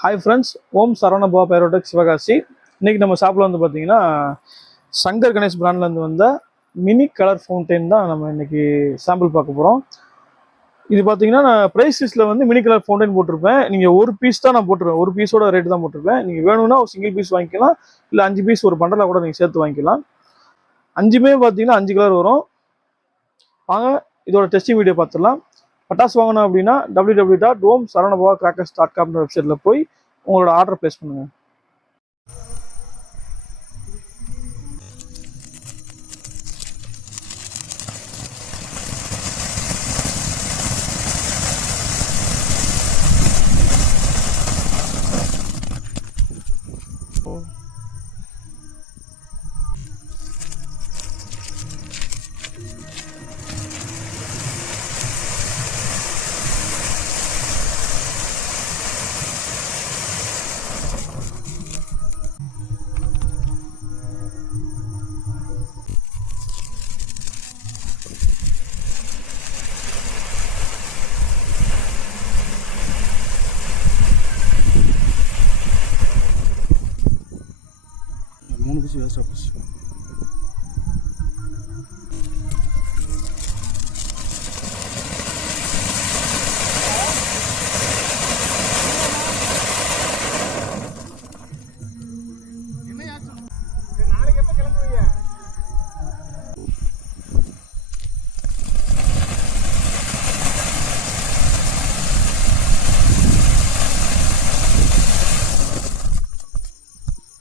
Hi friends, ஓம் சரவணபவா பைரோடெக் சிவகாசி. இன்றைக்கி நம்ம ஷாப்பில் வந்து பார்த்தீங்கன்னா சங்கர் கணேஷ் பிராண்ட்லேருந்து வந்த மினி கலர் ஃபவுண்டைன் தான் நம்ம இன்றைக்கி சாம்பிள் பார்க்க போகிறோம். இது பார்த்தீங்கன்னா நான் ப்ரைஸ் லிஸ்ட்டில் வந்து மினி கலர் ஃபவுண்டைன் போட்டிருப்பேன். நீங்கள் ஒரு பீஸ் தான் நான் போட்டிருப்பேன், ஒரு பீஸோட ரேட்டு தான் போட்டிருப்பேன். நீங்கள் வேணும்னா ஒரு சிங்கிள் பீஸ் வாங்கிக்கலாம், இல்லை 5 பீஸ் ஒரு பண்டலாக கூட நீங்கள் சேர்த்து வாங்கிக்கலாம். 5மே பார்த்தீங்கன்னா 5 கலர் வரும். வாங்க இதோட டெஸ்டிங் வீடியோ பார்த்துடலாம். பட்டாசு வாங்கணும் அப்படின்னா www.omsaravanabawa.crackers.com வெப்சைட்டில் போய் உங்களோட ஆர்டர் ப்ளேஸ் பண்ணுங்கள். மூணு பீஸ் வேஸ்ட்டாக போச்சு.